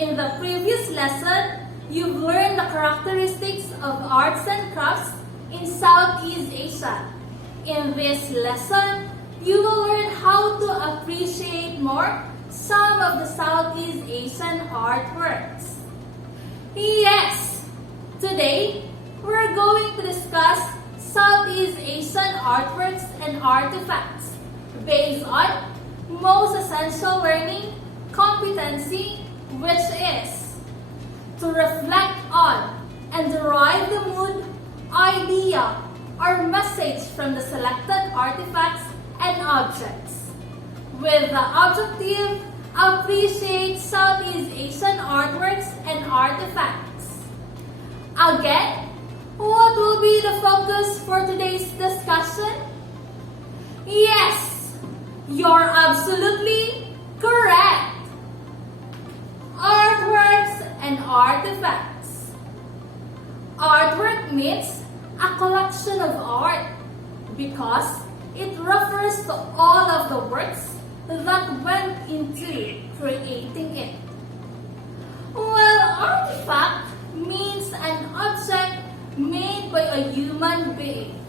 In the previous lesson, you've learned the characteristics of arts and crafts in Southeast Asia. In this lesson, you will learn how to appreciate more some of the Southeast Asian artworks. Yes, today we're going to discuss Southeast Asian artworks and artifacts based on most essential learning competency, which is to reflect on and derive the mood, idea, or message from the selected artifacts and objects, with the objective appreciate Southeast Asian artworks and artifacts. Again, what will be the focus for today's discussion? Yes, you're absolutely correct. Artworks and artifacts. Artwork means a collection of art because it refers to all of the works that went into creating it. While artifact means an object made by a human being,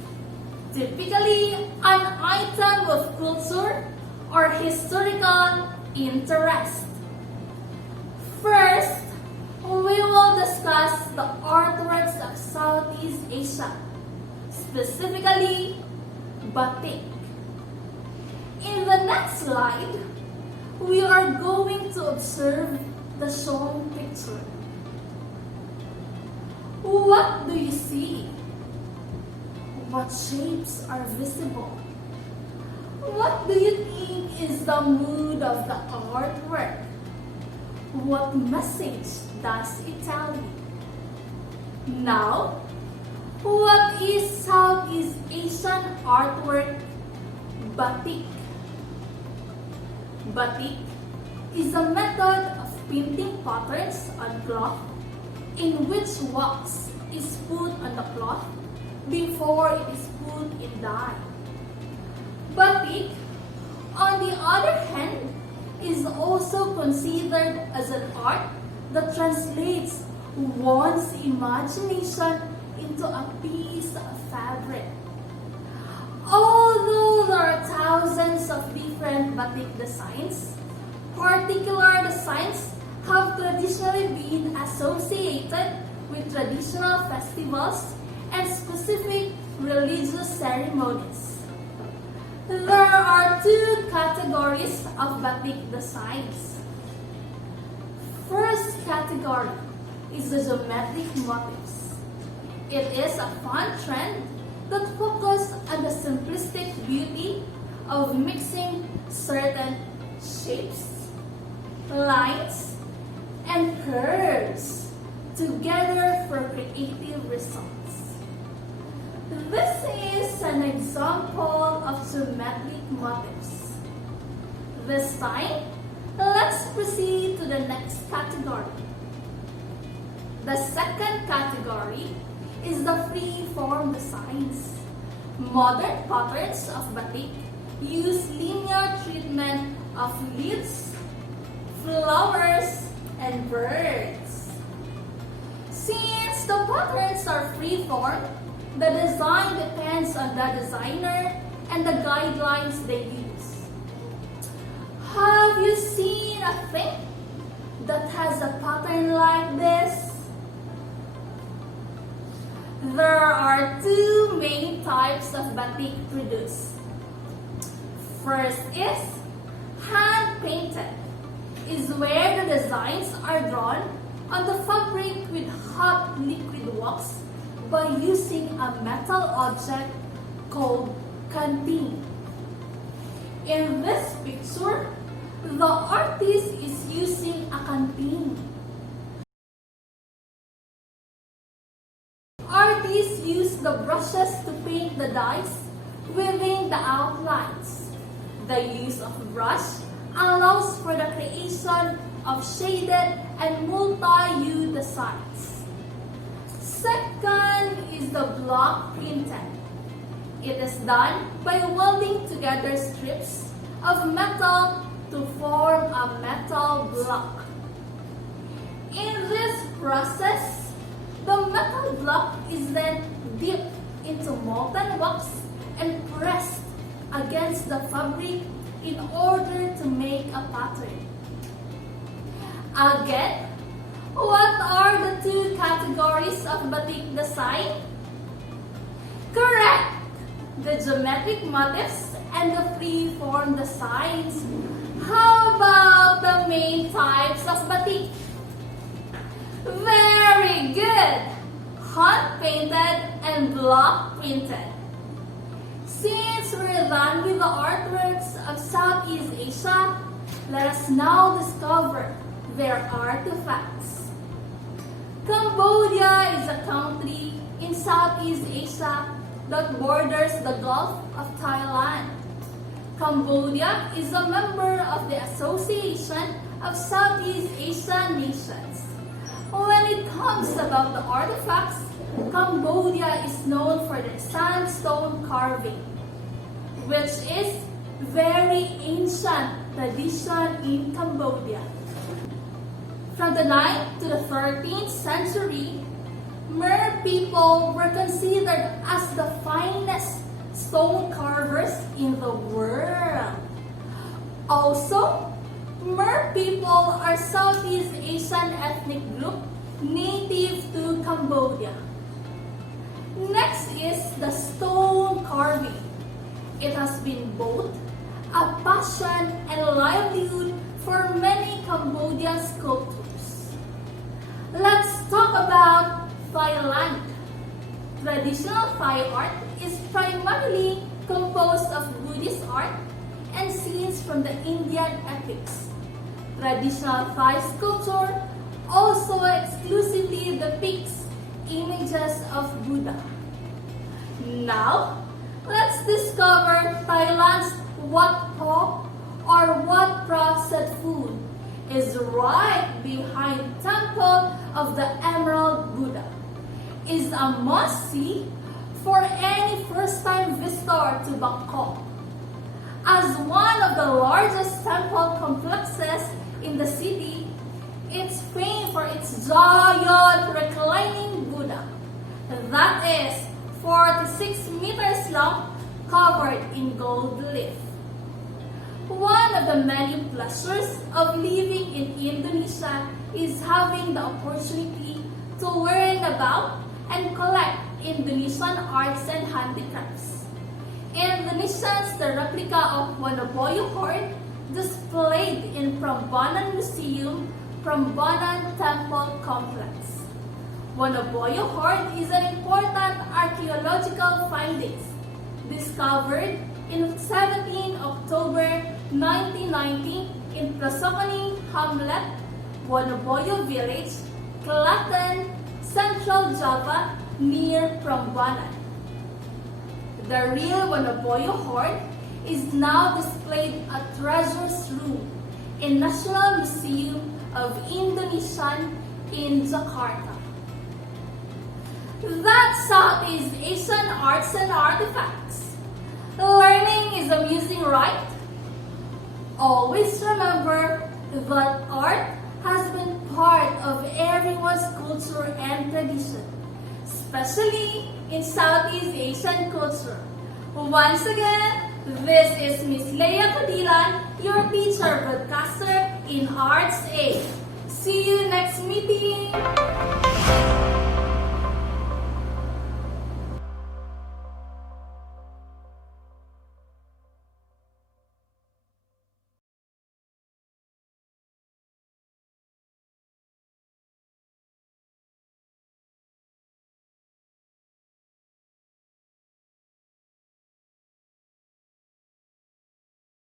typically an item of culture or historical interest. First, we will discuss the artworks of Southeast Asia, specifically batik. In the next slide, we are going to observe the shown picture. What do you see? What shapes are visible? What do you think is the mood of the artwork? What message does it tell you? Now, what is Southeast Asian artwork batik? Batik is a method of painting patterns on cloth in which wax is put on the cloth before it is put in dye. Batik, on the other hand, is also considered as an art that translates one's imagination into a piece of fabric. Although there are thousands of different batik designs, particular designs have traditionally been associated with traditional festivals and specific religious ceremonies. There are two categories of batik designs. First category is the geometric motifs. It is a fun trend that focuses on the simplistic beauty of mixing certain shapes, lines, and curves together for creative results. This is an example of geometric motifs. This time, let's proceed to the next category. The second category is the free-form designs. Modern patterns of batik use linear treatment of leaves, flowers, and birds. Since the patterns are free-form, the design depends on the designer and the guidelines they use. Have you seen a thing that has a pattern like this? There are two main types of batik produced. First is hand-painted, is where the designs are drawn on the fabric with hot liquid wax by using a metal object called canteen. In this picture, the artist is using a canteen. Artists use the brushes to paint the dyes within the outlines. The use of brush allows for the creation of shaded and multi-hue designs. Second is the block printed. It is done by welding together strips of metal to form a metal block. In this process, the metal block is then dipped into molten wax and pressed against the fabric in order to make a pattern. Again, what are the two categories of batik design? Correct! The geometric motifs and the free-form designs. How about the main types of batik? Very good! Hand-painted and block-printed. Since we're done with the artworks of Southeast Asia, let us now discover their artifacts. Cambodia is a country in Southeast Asia that borders the Gulf of Thailand. Cambodia is a member of the Association of Southeast Asian Nations. When it comes about the artifacts, Cambodia is known for their sandstone carving, which is very ancient tradition in Cambodia. From the 9th to the 13th century, Mer people were considered as the finest stone carvers in the world. Also, Mer people are Southeast Asian ethnic group native to Cambodia. Next is the stone carving. It has been both a passion and livelihood for many Cambodian sculptors. Let's talk about Thailand. Traditional Thai art is primarily composed of Buddhist art and scenes from the Indian epics. Traditional Thai sculpture also exclusively depicts images of Buddha. Now, let's discover Thailand's Wat Po or Wat Praset food is right behind Temple of the Emerald Buddha. Is a must-see for any first-time visitor to Bangkok. As one of the largest temple complexes in the city, it's famed for its giant reclining Buddha that is 46 meters long, covered in gold leaf. One of the many pleasures of living in Indonesia is having the opportunity to learn about and collect Indonesian arts and handicrafts. In Indonesians, the replica of Wanoboyo horn displayed in Prambanan Museum, Prambanan Temple Complex. Wanoboyo horn is an important archaeological finding discovered in 17 October 1990 in Prasokoning Hamlet, Wanoboyo Village, Kelatan, Central Java, near Prambanan. The real Wanoboyo horn is now displayed at Treasures Room in National Museum of Indonesian in Jakarta. That's Southeast Asian arts and artifacts. Learning is amusing, right? Always remember that art has been part of everyone's culture and tradition, especially in Southeast Asian culture. Once again, this is Miss Leia Cadilan, your teacher broadcaster in Arts A. See you next meeting!